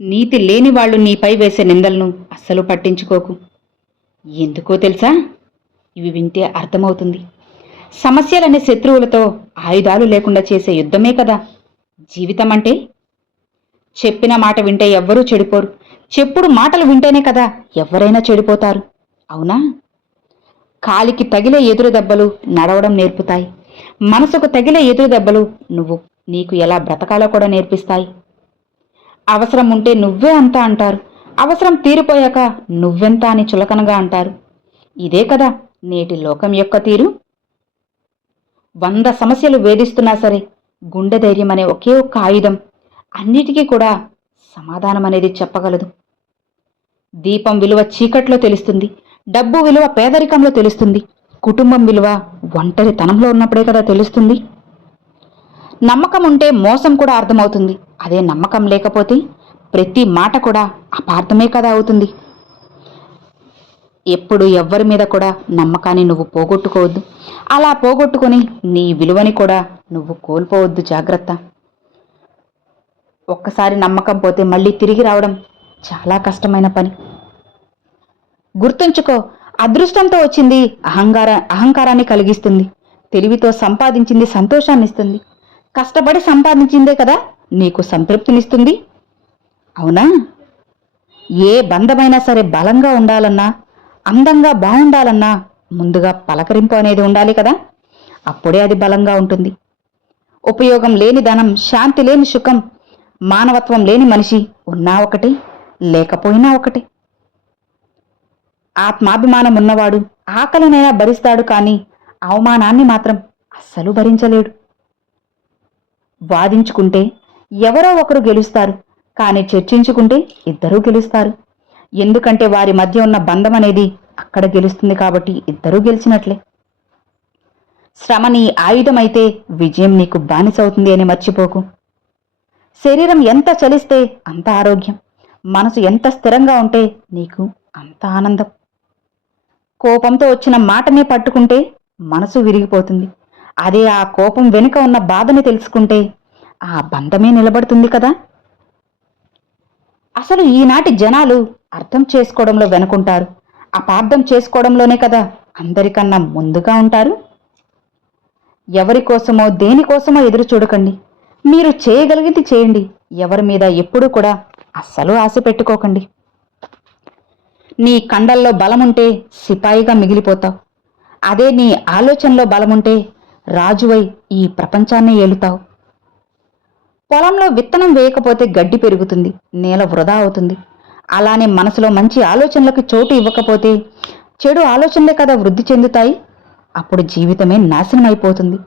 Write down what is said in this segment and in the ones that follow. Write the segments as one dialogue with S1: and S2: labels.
S1: నీతి లేని వాళ్ళు నీపై వేసే నిందలను అస్సలు పట్టించుకోకు. ఎందుకో తెలుసా? ఇవి వింటే అర్థమవుతుంది. సమస్యలనే శత్రువులతో ఆయుధాలు లేకుండా చేసే యుద్ధమే కదా. జీవితం అంటే? చెప్పిన మాట వింటే ఎవ్వరూ చెడిపోరు. చెప్పుడు మాటలు వింటేనే కదా ఎవరైనా చెడిపోతారు. అవునా? కాలికి తగిలే ఎదురు దెబ్బలు నడవడం నేర్పుతాయి. మనసుకు తగిలే ఎదురు దెబ్బలు నువ్వు నీకు ఎలా బ్రతకాలో కూడా నేర్పిస్తాయి. అవసరం ఉంటే నువ్వే అంతా అంటారు. అవసరం తీరిపోయాక నువ్వెంత అని చులకనగా అంటారు. ఇదే కదా నేటి లోకం యొక్క తీరు? వంద సమస్యలు వేధిస్తున్నా సరే గుండె ధైర్యం అనే ఒకే ఒక్క ఆయుధం అన్నిటికీ కూడా సమాధానం అనేది చెప్పగలదు. దీపం విలువ చీకట్లో తెలుస్తుంది డబ్బు విలువ పేదరికంలో తెలుస్తుంది కుటుంబం విలువ ఒంటరితనంలో ఉన్నప్పుడే కదా తెలుస్తుంది. నమ్మకం ఉంటే మోసం కూడా అర్థమవుతుంది. అదే నమ్మకం లేకపోతే ప్రతి మాట కూడా అపార్థమే కదా అవుతుంది. ఎప్పుడు ఎవ్వరి మీద కూడా నమ్మకాన్ని నువ్వు పోగొట్టుకోవద్దు. అలా పోగొట్టుకొని నీ విలువని కూడా నువ్వు కోల్పోవద్దు జాగ్రత్త. ఒక్కసారి నమ్మకం పోతే మళ్ళీ తిరిగి రావడం చాలా కష్టమైన పని. గుర్తుంచుకో అదృష్టంతో వచ్చింది అహంకార అహంకారాన్ని కలిగిస్తుంది. తెలివితో సంపాదించింది సంతోషాన్ని ఇస్తుంది కష్టపడి సంపాదించిందే కదా నీకు సంతృప్తినిస్తుంది. అవునా? ఏ బంధమైనా సరే బలంగా ఉండాలన్నా అందంగా బాగుండాలన్నా ముందుగా పలకరింపు అనేది ఉండాలి కదా. అప్పుడే అది బలంగా ఉంటుంది. ఉపయోగం లేని ధనం శాంతి లేని సుఖం మానవత్వం లేని మనిషి ఉన్నా ఒకటి లేకపోయినా ఒకటి. ఆత్మాభిమానం ఉన్నవాడు ఆకలినైనా భరిస్తాడు కానీ అవమానాన్ని మాత్రం అస్సలు భరించలేడు. వాదించుకుంటే ఎవరో ఒకరు గెలుస్తారు కానీ చర్చించుకుంటే ఇద్దరూ గెలుస్తారు. ఎందుకంటే వారి మధ్య ఉన్న బంధం అనేది అక్కడ గెలుస్తుంది కాబట్టి ఇద్దరూ గెలిచినట్లే. శ్రమ నీ ఆయుధమైతే విజయం నీకు బానిసవుతుంది అని మర్చిపోకు. శరీరం ఎంత చలిస్తే అంత ఆరోగ్యం. మనసు ఎంత స్థిరంగా ఉంటే నీకు అంత ఆనందం. కోపంతో వచ్చిన మాటనే పట్టుకుంటే మనసు విరిగిపోతుంది. అదే ఆ కోపం వెనుక ఉన్న బాధని తెలుసుకుంటే ఆ బంధమే నిలబడుతుంది కదా? అసలు ఈనాటి జనాలు అర్థం చేసుకోవడంలో వెనుకుంటారు. అపార్థం చేసుకోవడంలోనే కదా అందరికన్నా ముందుగా ఉంటారు? ఎవరి కోసమో దేనికోసమో ఎదురు చూడకండి. మీరు చేయగలిగింది చేయండి. ఎవరి మీద ఎప్పుడూ కూడా అస్సలు ఆశ పెట్టుకోకండి. నీ కండల్లో బలముంటే సిపాయిగా మిగిలిపోతావు. అదే నీ ఆలోచనలో బలముంటే రాజువై ఈ ప్రపంచాన్నే ఏలుతావు. పొలంలో విత్తనం వేయకపోతే గడ్డి పెరుగుతుంది నేల వృధా అవుతుంది. అలానే మనసులో మంచి ఆలోచనలకు చోటు ఇవ్వకపోతే చెడు ఆలోచనలే కదా వృద్ధి చెందుతాయి. అప్పుడు జీవితమే నాశనం అయిపోతుంది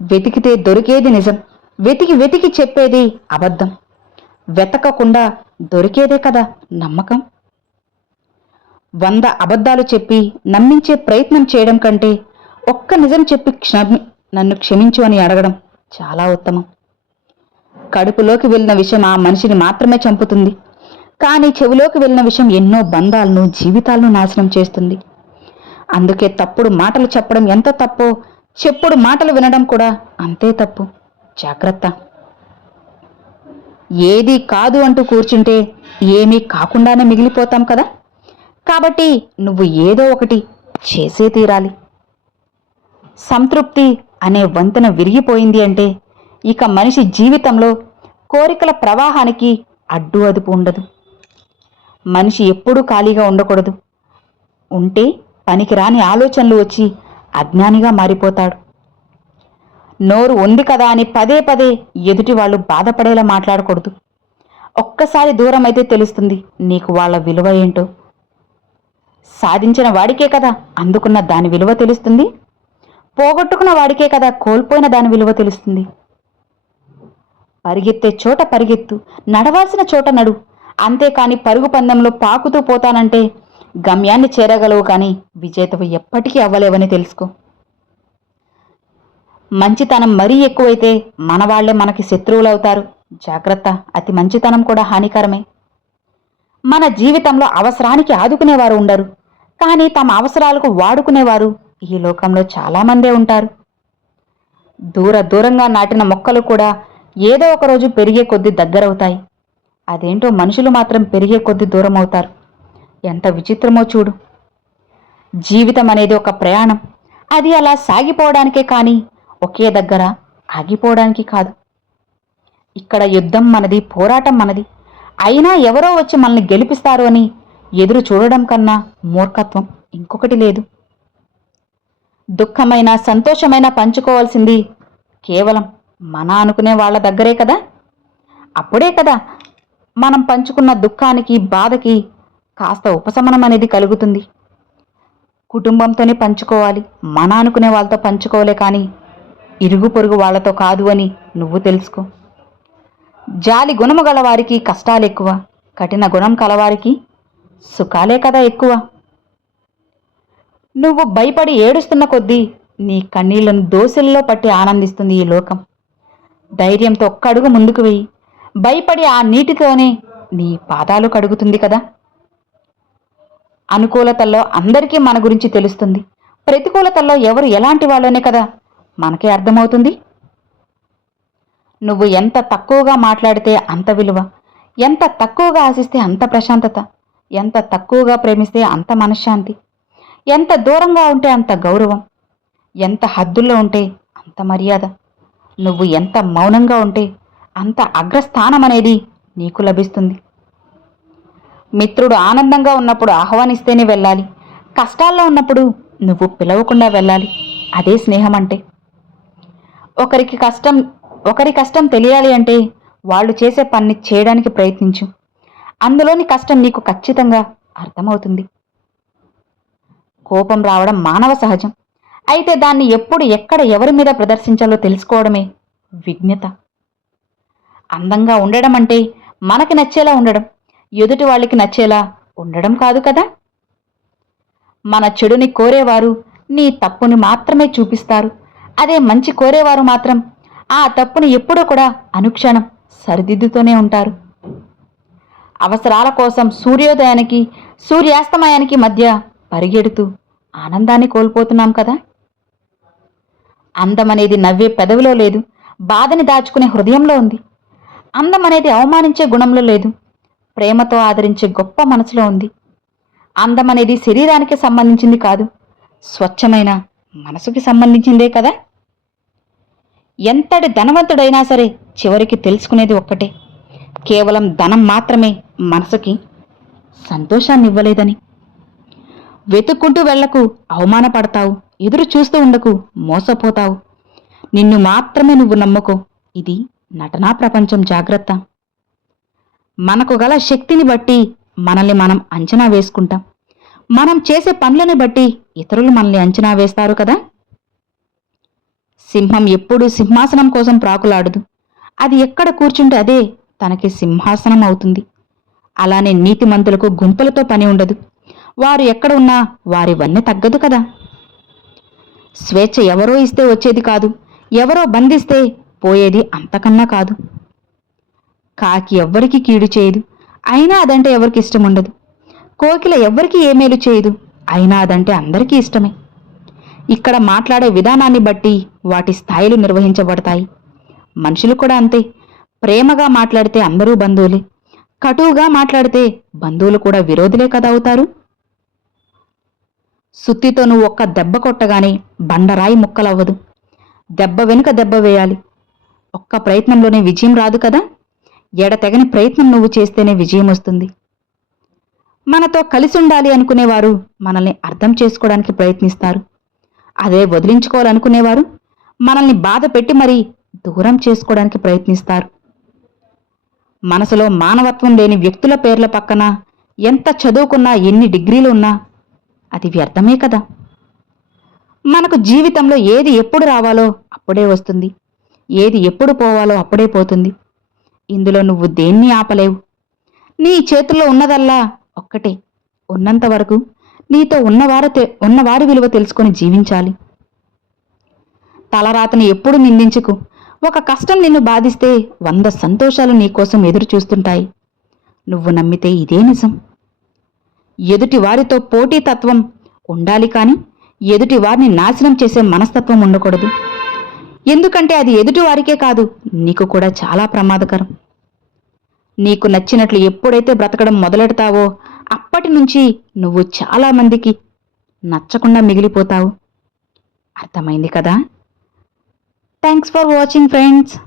S1: వెతికితే దొరికేది నిజం వెతికి వెతికి చెప్పేది అబద్ధం. వెతకకుండా దొరికేదే కదా నమ్మకం. వంద అబద్ధాలు చెప్పి నమ్మించే ప్రయత్నం చేయడం కంటే ఒక్క నిజం చెప్పి క్షమి నన్ను క్షమించు అని అడగడం చాలా ఉత్తమం. కడుపులోకి వెళ్ళిన విషయం ఆ మనిషిని మాత్రమే చంపుతుంది. కానీ చెవిలోకి వెళ్ళిన విషయం ఎన్నో బంధాలను జీవితాలను నాశనం చేస్తుంది. అందుకే తప్పుడు మాటలు చెప్పడం ఎంత తప్పో చెప్పుడు మాటలు వినడం కూడా అంతే తప్పు. జాగ్రత్త. ఏది కాదు అంటూ కూర్చుంటే ఏమీ కాకుండానే మిగిలిపోతాం కదా? కాబట్టి నువ్వు ఏదో ఒకటి చేసే తీరాలి. సంతృప్తి అనే వంతెన విరిగిపోయింది అంటే ఇక మనిషి జీవితంలో కోరికల ప్రవాహానికి అడ్డు అదుపు ఉండదు. మనిషి ఎప్పుడూ ఖాళీగా ఉండకూడదు. ఉంటే పనికిరాని ఆలోచనలు వచ్చి అజ్ఞానిగా మారిపోతాడు. నోరు ఉంది కదా అని పదే పదే ఎదుటి వాళ్ళు బాధపడేలా మాట్లాడకూడదు. ఒక్కసారి దూరం అయితే తెలుస్తుంది నీకు వాళ్ళ విలువ ఏంటో. సాధించిన వాడికే కదా అందుకున్న దాని విలువ తెలుస్తుంది? పోగొట్టుకున్న వాడికే కదా కోల్పోయిన దాని విలువ తెలుస్తుంది. పరిగెత్తే చోట పరిగెత్తు నడవాల్సిన చోట నడు. అంతేకాని పరుగు పందెంలో పాకుతూ పోతానంటే గమ్యాన్ని చేరగలవు కానీ విజేతవు ఎప్పటికీ అవ్వలేవని తెలుసుకో. మంచితనం మరీ ఎక్కువైతే మనవాళ్ళే మనకి శత్రువులవుతారు. జాగ్రత్త అతి మంచితనం కూడా హానికరమే. మన జీవితంలో అవసరానికి ఆదుకునేవారు ఉండరు. కానీ తమ అవసరాలకు వాడుకునేవారు ఈ లోకంలో చాలామందే ఉంటారు. దూర దూరంగా నాటిన మొక్కలు కూడా ఏదో ఒక రోజు పెరిగే కొద్దీ దగ్గరవుతాయి. అదేంటో మనుషులు మాత్రం పెరిగే కొద్ది దూరం అవుతారు ఎంత విచిత్రమో చూడు. జీవితం అనేది ఒక ప్రయాణం. అది అలా సాగిపోవడానికే కానీ ఒకే దగ్గర ఆగిపోవడానికి కాదు. ఇక్కడ యుద్ధం మనది పోరాటం మనది. అయినా ఎవరో వచ్చి మనల్ని గెలిపిస్తారు అని ఎదురు చూడడం కన్నా మూర్ఖత్వం ఇంకొకటి లేదు. దుఃఖమైన సంతోషమైన పంచుకోవాల్సింది కేవలం మన అనుకునే వాళ్ళ దగ్గరే కదా? అప్పుడే కదా మనం పంచుకున్న దుఃఖానికి బాధకి కాస్త ఉపశమనం అనేది కలుగుతుంది. కుటుంబంతోనే పంచుకోవాలి మన అనుకునే వాళ్ళతో పంచుకోలే కానీ ఇరుగు పొరుగు వాళ్ళతో కాదు అని నువ్వు తెలుసుకో. జాలి గుణము గలవారికి కష్టాలు ఎక్కువ కఠిన గుణం కలవారికి సుఖాలే కదా ఎక్కువ. నువ్వు భయపడి ఏడుస్తున్న కొద్దీ నీ కన్నీళ్ళను దోశల్లో పట్టి ఆనందిస్తుంది ఈ లోకం. ధైర్యంతో ఒక్క అడుగు ముందుకు వెయ్యి భయపడి ఆ నీటితోనే నీ పాదాలు కడుగుతుంది కదా. అనుకూలతల్లో అందరికీ మన గురించి తెలుస్తుంది. ప్రతికూలతల్లో ఎవరు ఎలాంటి వాళ్ళనే కదా మనకే అర్థమవుతుంది. నువ్వు ఎంత తక్కువగా మాట్లాడితే అంత విలువ. ఎంత తక్కువగా ఆశిస్తే అంత ప్రశాంతత. ఎంత తక్కువగా ప్రేమిస్తే అంత మనశ్శాంతి. ఎంత దూరంగా ఉంటే అంత గౌరవం. ఎంత హద్దుల్లో ఉంటే అంత మర్యాద. నువ్వు ఎంత మౌనంగా ఉంటే అంత అగ్రస్థానం అనేది నీకు లభిస్తుంది. మిత్రుడు ఆనందంగా ఉన్నప్పుడు ఆహ్వానిస్తేనే వెళ్ళాలి. కష్టాల్లో ఉన్నప్పుడు నువ్వు పిలవకుండా వెళ్ళాలి. అదే స్నేహం అంటే ఒకరికి కష్టం ఒకరి కష్టం తెలియాలి అంటే వాళ్ళు చేసే పని చేయడానికి ప్రయత్నించు. అందులోని కష్టం నీకు ఖచ్చితంగా అర్థమవుతుంది. కోపం రావడం మానవ సహజం. అయితే దాన్ని ఎప్పుడు ఎక్కడ ఎవరి మీద ప్రదర్శించాలో తెలుసుకోవడమే విజ్ఞత. అందంగా ఉండడం అంటే మనకి నచ్చేలా ఉండడం ఎదుటి వాళ్ళకి నచ్చేలా ఉండడం కాదు కదా? మన చెడుని కోరేవారు నీ తప్పుని మాత్రమే చూపిస్తారు. అదే మంచి కోరేవారు మాత్రం ఆ తప్పుని ఎప్పుడూ కూడా అనుక్షణం సరిదిద్దుతూనే ఉంటారు. అవసరాల కోసం సూర్యోదయానికి సూర్యాస్తమయానికి మధ్య పరిగెడుతూ ఆనందాన్ని కోల్పోతున్నాం కదా. అందం అనేది నవ్వే పెదవిలో లేదు బాధని దాచుకునే హృదయంలో ఉంది. అందం అనేది అవమానించే గుణంలో లేదు ప్రేమతో ఆదరించే గొప్ప మనసులో ఉంది. అందం అనేది శరీరానికి సంబంధించింది కాదు స్వచ్ఛమైన మనసుకి సంబంధించిందే కదా. ఎంతటి ధనవంతుడైనా సరే చివరికి తెలుసుకునేది ఒక్కటే కేవలం ధనం మాత్రమే మనసుకి సంతోషాన్ని ఇవ్వలేదని వెతుక్కుంటూ వెళ్ళకు అవమానపడతావు. ఎదురు చూస్తూ ఉండకు మోసపోతావు. నిన్ను మాత్రమే నువ్వు నమ్మకో. ఇది నటనా ప్రపంచం జాగ్రత్త. మనకు గల శక్తిని బట్టి మనల్ని మనం అంచనా వేసుకుంటాం. మనం చేసే పనులని బట్టి ఇతరులు మనల్ని అంచనా వేస్తారు కదా? సింహం ఎప్పుడూ సింహాసనం కోసం ప్రాకులాడదు. అది ఎక్కడ కూర్చుంటే అదే తనకి సింహాసనం అవుతుంది. అలానే నీతిమంతులకు గుంపులతో పని ఉండదు. వారు ఎక్కడ ఉన్నా వారి వన్నె తగ్గదు కదా. స్వేచ్ఛ ఎవరో ఇస్తే వచ్చేది కాదు ఎవరో బంధిస్తే పోయేది అంతకన్నా కాదు. కాకి ఎవ్వరికి కీడు చేయదు అయినా అదంటే ఎవరికి ఇష్టం ఉండదు కోకిల ఎవ్వరికి ఏ మేలు చేయదు అయినా అదంటే అందరికీ ఇష్టమే. ఇక్కడ మాట్లాడే విధానాన్ని బట్టి వాటి స్థాయిలు నిర్వహించబడతాయి. మనుషులు కూడా అంతే ప్రేమగా మాట్లాడితే అందరూ బంధువులే కటువుగా మాట్లాడితే బంధువులు కూడా విరోధులే కదా అవుతారు. సుత్తితో నువ్వు ఒక్క దెబ్బ కొట్టగానే బండరాయి ముక్కలవ్వదు. దెబ్బ వెనుక దెబ్బ వేయాలి. ఒక్క ప్రయత్నంలోనే విజయం రాదు కదా? ఎడతెగని ప్రయత్నం నువ్వు చేస్తేనే విజయం వస్తుంది. మనతో కలిసి ఉండాలి అనుకునేవారు మనల్ని అర్థం చేసుకోవడానికి ప్రయత్నిస్తారు. అదే వదిలించుకోవాలనుకునేవారు మనల్ని బాధ పెట్టి మరీ దూరం చేసుకోవడానికి ప్రయత్నిస్తారు. మనసులో మానవత్వం లేని వ్యక్తుల పేర్ల పక్కన ఎంత చదువుకున్నా ఎన్ని డిగ్రీలు ఉన్నా అది వ్యర్థమే కదా? మనకు జీవితంలో ఏది ఎప్పుడు రావాలో అప్పుడే వస్తుంది. ఏది ఎప్పుడు పోవాలో అప్పుడే పోతుంది. ఇందులో నువ్వు దేన్ని ఆపలేవు? నీ చేతుల్లో ఉన్నదల్లా ఒక్కటే. ఉన్నంత వరకు నీతో ఉన్నవారు ఉన్నవారి విలువ తెలుసుకొని జీవించాలి. తలరాతను ఎప్పుడు నిందించుకు? ఒక కష్టం నిన్ను బాధిస్తే వంద సంతోషాలు నీకోసం ఎదురు చూస్తుంటాయి నువ్వు నమ్మితే ఇదే నిజం. ఎదుటి వారితో పోటీతత్వం ఉండాలి కానీ ఎదుటి వారిని నాశనం చేసే మనస్తత్వం ఉండకూడదు. ఎందుకంటే అది ఎదుటి వారికే కాదు నీకు కూడా చాలా ప్రమాదకరం. నీకు నచ్చినట్లు ఎప్పుడైతే బ్రతకడం మొదలెడతావో అప్పటి నుంచి నువ్వు చాలా మందికి నచ్చకుండా మిగిలిపోతావు. అర్థమైంది కదా? Thanks for watching friends